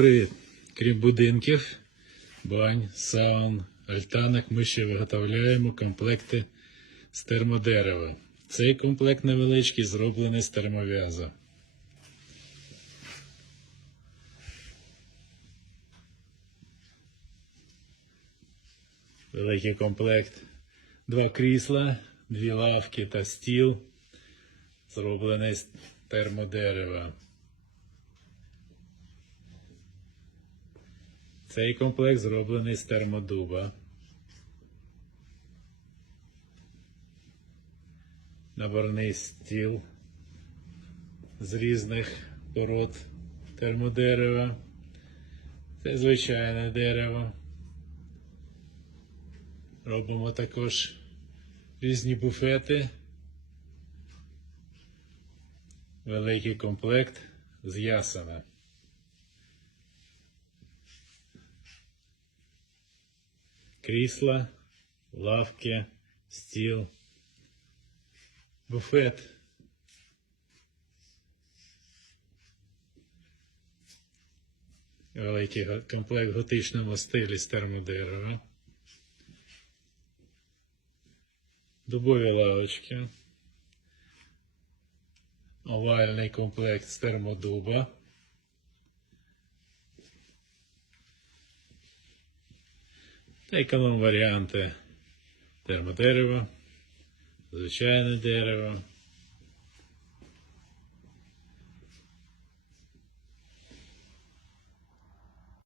привіт! Крім будинків, бань, саун, альтанок, ми ще виготовляємо комплекти з термодерева. Цей комплект невеличкий зроблений з термов'яза. Великий комплект. Два крісла, дві лавки та стіл, зроблений з термодерева. Цей комплект зроблений з термодуба. Наборний стіл з різних пород термодерева. Це звичайне дерево. Робимо також різні буфети. Великий комплект з ясена. Крісла, лавки, стіл, буфет. Великий комплект в готичному стилі з термодерева. Дубові лавочки. Овальний комплект з термодуба. економ варіанти термодерева, звичайне дерево,